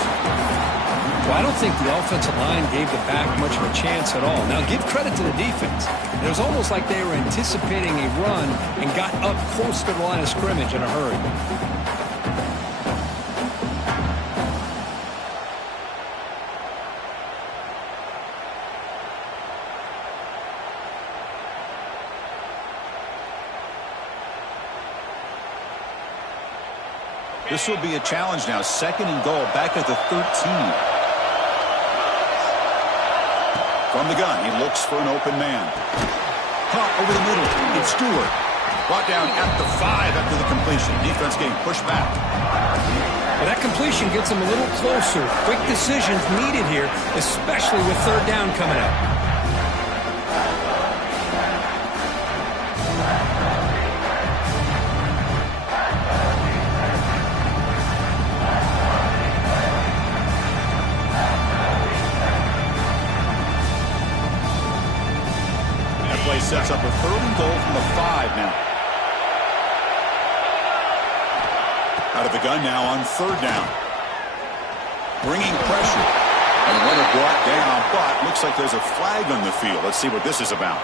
Well, I don't think the offensive line gave the back much of a chance at all. Now, give credit to the defense. It was almost like they were anticipating a run and got up close to the line of scrimmage in a hurry. This will be a challenge now. 2nd and goal back at the 13. From the gun, he looks for an open man. Caught over the middle. It's Stewart. Brought down at the 5 after the completion. Defense getting pushed back. Well, that completion gets him a little closer. Quick decisions needed here, especially with third down coming up. Sets up a 3rd and goal from the 5 now. Out of the gun now on 3rd down. Bringing pressure. And the runner brought down, but looks like there's a flag on the field. Let's see what this is about.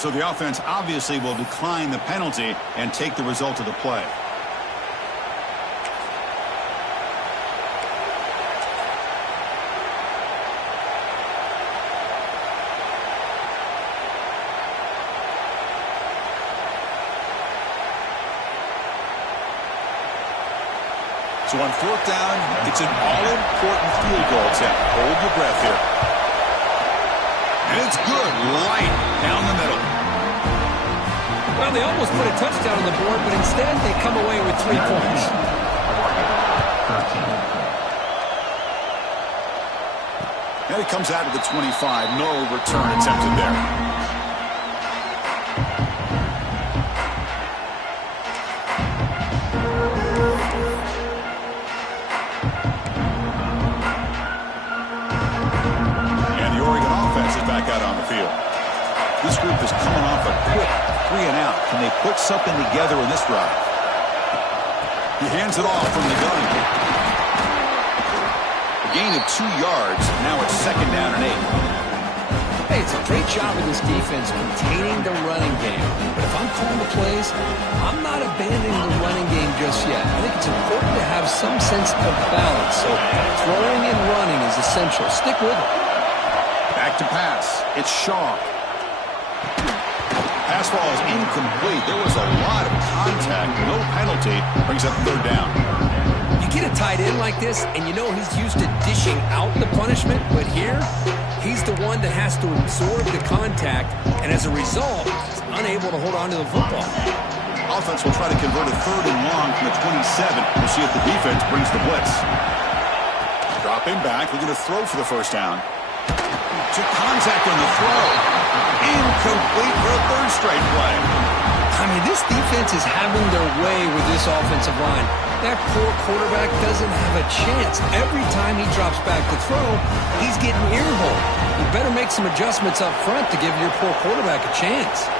So the offense obviously will decline the penalty and take the result of the play. So on fourth down, it's an all-important field goal attempt. Hold your breath here. And it's good, right down the middle. Well, they almost put a touchdown on the board, but instead they come away with 3 points. And it comes out of the 25. No return attempted there. Out on the field. This group is coming off a quick 3-and-out. Can they put something together in this drive? He hands it off from the gun. A gain of 2 yards. Now it's 2nd down and 8. Hey, it's a great job of this defense containing the running game. But if I'm calling the plays, I'm not abandoning the running game just yet. I think it's important to have some sense of balance. So throwing and running is essential. Stick with it. Back to pass. It's Shaw. Pass ball is incomplete. There was a lot of contact. No penalty. Brings up 3rd down. You get a tight end like this, and you know he's used to dishing out the punishment, but here, he's the one that has to absorb the contact, and as a result, he's unable to hold on to the football. Offense will try to convert a 3rd and long from the 27. We'll see if the defense brings the blitz. Dropping back. We're going to throw for the 1st down. To contact on the throw. Incomplete for a 3rd straight play. I mean, this defense is having their way with this offensive line. That poor quarterback doesn't have a chance. Every time he drops back to throw, he's getting earholed. You better make some adjustments up front to give your poor quarterback a chance.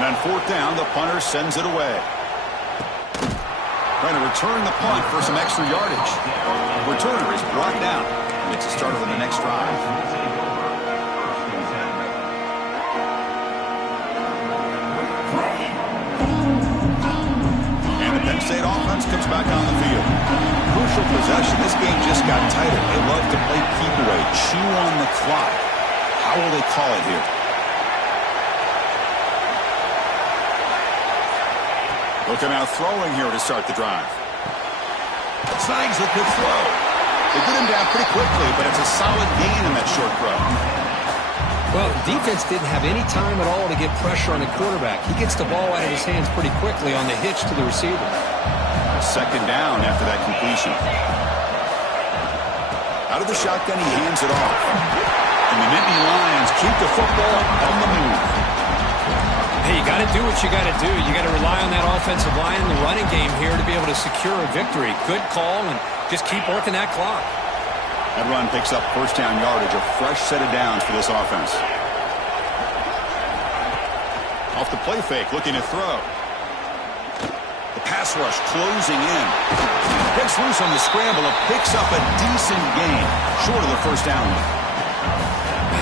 And on 4th down, the punter sends it away. Trying to return the punt for some extra yardage. Returner is brought down. It's the start of the next drive. And the Penn State offense comes back on the field. Crucial possession. This game just got tighter. They love to play keep away, chew on the clock. How will they call it here? Looking out throwing here to start the drive. Snags the good throw. They get him down pretty quickly, but it's a solid gain in that short throw. Well, the defense didn't have any time at all to get pressure on the quarterback. He gets the ball out of his hands pretty quickly on the hitch to the receiver. 2nd down after that completion. Out of the shotgun, he hands it off. And the Nittany Lions keep the football on the move. Hey, you got to do what you got to do. You got to rely on that offensive line and the running game here to be able to secure a victory. Good call, and just keep working that clock. That run picks up 1st down yardage, a fresh set of downs for this offense. Off the play fake, looking to throw. The pass rush closing in. Gets loose on the scramble, and picks up a decent gain, short of the 1st down.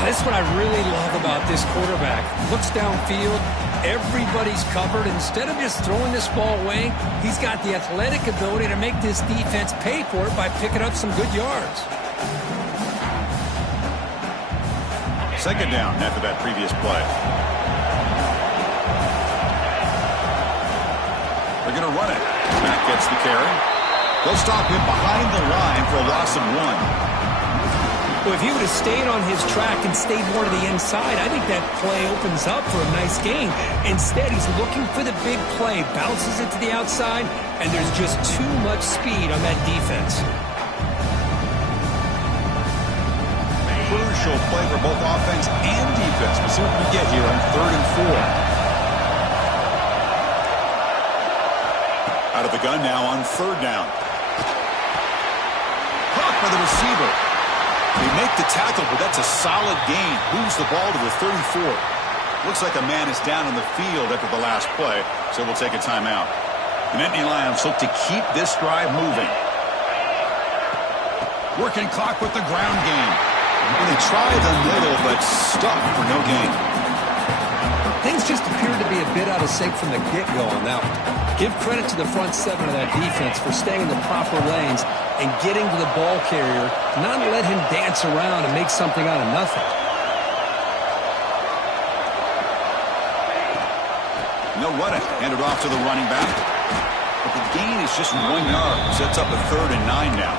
This is what I really love about this quarterback. Looks downfield. Everybody's covered. Instead of just throwing this ball away, he's got the athletic ability to make this defense pay for it by picking up some good yards. 2nd down after that previous play. They're going to run it. Mack gets the carry. They'll stop him behind the line for a loss of 1. Well, if he would have stayed on his track and stayed more to the inside, I think that play opens up for a nice gain. Instead, he's looking for the big play, bounces it to the outside, and there's just too much speed on that defense. Crucial play for both offense and defense. We'll see what we get here on 3rd and 4. Out of the gun now on 3rd down. Caught by the receiver. They make the tackle, but that's a solid gain. Moves the ball to the 34. Looks like a man is down on the field after the last play, so we'll take a timeout. The Nittany Lions look to keep this drive moving. Working clock with the ground game. And they try the middle, but stuck for no gain. Things just appeared to be a bit out of sync from the get-go on that one. Give credit to the front seven of that defense for staying in the proper lanes and getting to the ball carrier, not let him dance around and make something out of nothing. No run it. Hand it off to the running back. But the gain is just 1 yard. Sets up a 3rd and 9 now.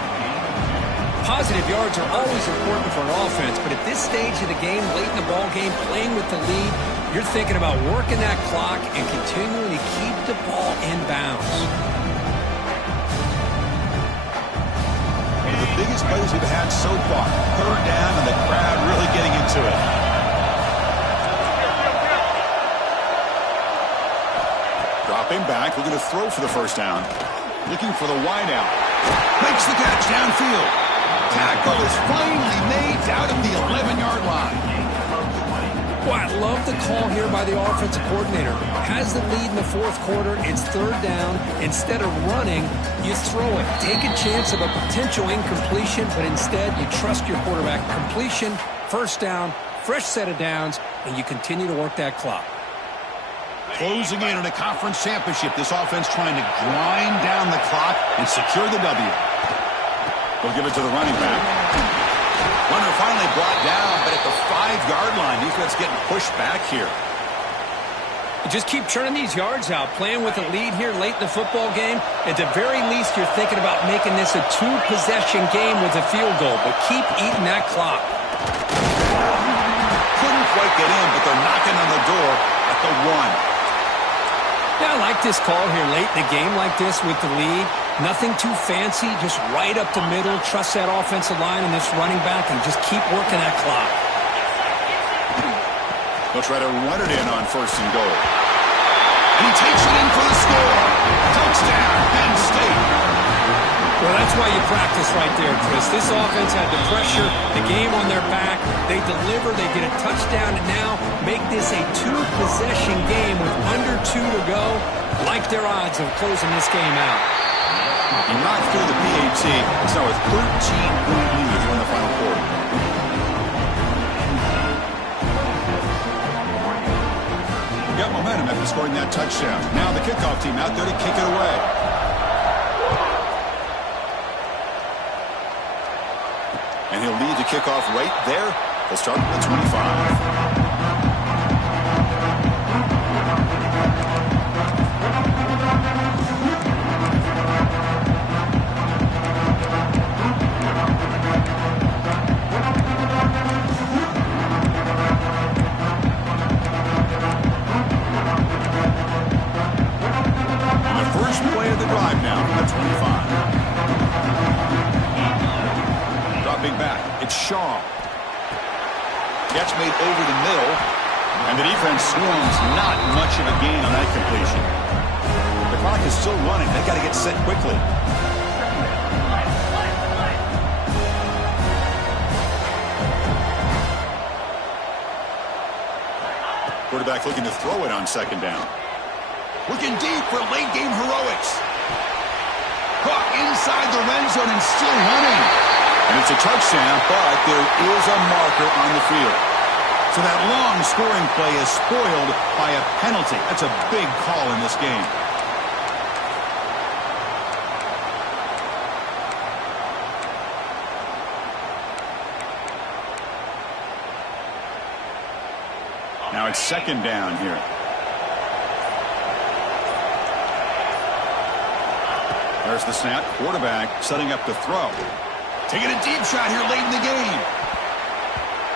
Positive yards are always important for an offense, but at this stage of the game, late in the ball game, playing with the lead, you're thinking about working that clock and continuing to keep the ball in bounds. One of the biggest plays we've had so far. 3rd down and the crowd really getting into it. Dropping back, looking to throw for the 1st down. Looking for the wideout. Makes the catch downfield. Tackle is finally made out of the 11-yard line. Boy, I love the call here by the offensive coordinator. Has the lead in the 4th quarter. It's 3rd down. Instead of running, you throw it. Take a chance of a potential incompletion, but instead you trust your quarterback. Completion, 1st down, fresh set of downs, and you continue to work that clock. Closing in on a conference championship, this offense trying to grind down the clock and secure the W. They'll give it to the running back. Runner finally brought down, but at the 5-yard line, defense getting pushed back here. You just keep churning these yards out, playing with a lead here late in the football game. At the very least, you're thinking about making this a 2-possession game with a field goal, but keep eating that clock. Couldn't quite get in, but they're knocking on the door at the 1. Yeah, I like this call here late in a game like this with the lead. Nothing too fancy, just right up the middle. Trust that offensive line and this running back and just keep working that clock. They'll try to run it in on 1st and goal. And he takes it in for the score. Touchdown, Penn State. Well, that's why you practice right there, Chris. This offense had the pressure, the game on their back. They deliver, they get a touchdown, and now make this a 2-possession game with under 2 to go. Like their odds of closing this game out. He knocked through the PAT. It's now a 13-point lead in the final quarter. Got momentum after scoring that touchdown. Now the kickoff team out there to kick it away. And he'll lead the kickoff right there. They'll start at the 25. Shaw. Catch made over the middle, and the defense swarms. Not much of a gain on that completion. The clock is still running. They got to get set quickly. Quarterback looking to throw it on 2nd down. Looking deep for late game heroics. Caught inside the red zone and still running. And it's a touchdown, but there is a marker on the field. So that long scoring play is spoiled by a penalty. That's a big call in this game. Now it's 2nd down here. There's the snap. Quarterback setting up the throw. Taking a deep shot here late in the game.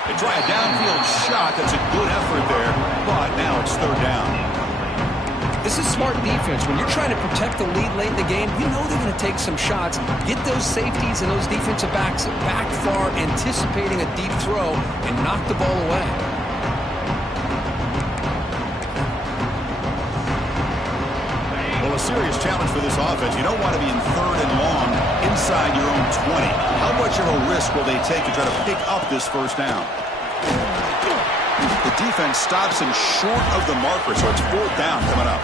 They try a downfield shot. That's a good effort there, but now it's 3rd down. This is smart defense. When you're trying to protect the lead late in the game, you know they're going to take some shots. Get those safeties and those defensive backs back far, anticipating a deep throw, and knock the ball away. Well, a serious challenge for this offense. You don't want to be in 3rd and long inside your own 20. How much of a risk will they take to try to pick up this 1st down? The defense stops him short of the marker, so it's 4th down coming up.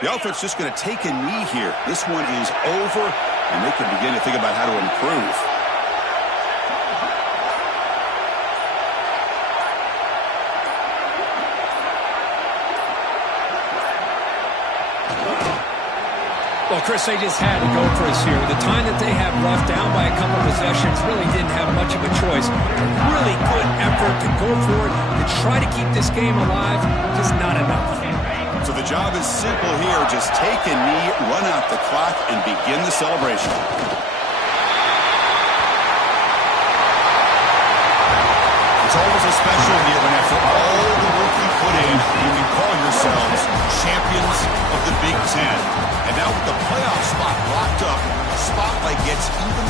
The offense just going to take a knee here. This one is over, and they can begin to think about how to improve. Well, Chris, they just had to go for us here. The time that they have left, down by a couple possessions, really didn't have much of a choice. Really good effort to go for it, to try to keep this game alive, just not enough. So the job is simple here. Just take a knee, run out the clock, and begin the celebration. It's always a special year when after all the work you put in, you can call yourselves champions of the Big Ten. And now with the playoff spot locked up, the spotlight gets even